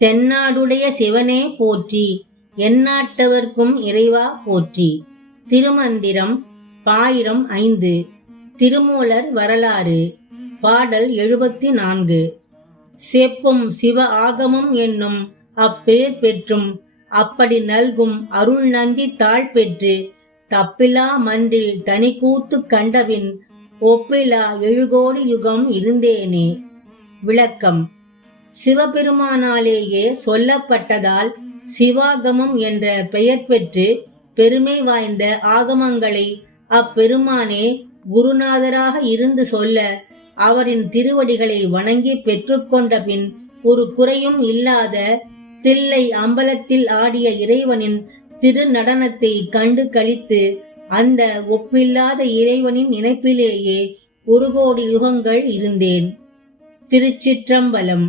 தென்னாடுடைய சிவனே போற்றி, எந்நாட்டவர்க்கும் இறைவா போற்றி. திருமந்திரம் பாயிரம் 5. திருமூலர் வரலாறு. பாடல் 74. செப்பும் சிவ ஆகமம் என்னும் அப்பேர் பெற்றும் அப்படி நல்கும் அருள் நந்தி தாழ் பெற்று தப்பிலா மன்றில் தனி கூத்து கண்டபின் ஒப்பிலா 7 கோடி யுகம் இருந்தேனே. விளக்கம். சிவபெருமானாலேயே சொல்லப்பட்டதால் சிவாகமம் என்ற பெயர் பெற்று பெருமை வாய்ந்த ஆகமங்களை அப்பெருமானே குருநாதராக இருந்து சொல்ல அவரின் திருவடிகளை வணங்கி பெற்றுக்கொண்ட பின் ஒரு குறையும் இல்லாத தில்லை அம்பலத்தில் ஆடிய இறைவனின் திருநடனத்தை கண்டு களித்து அந்த ஒப்பில்லாத இறைவனின் நினைப்பிலேயே 1 கோடி யுகங்கள் இருந்தேன். திருச்சிற்றம்பலம்.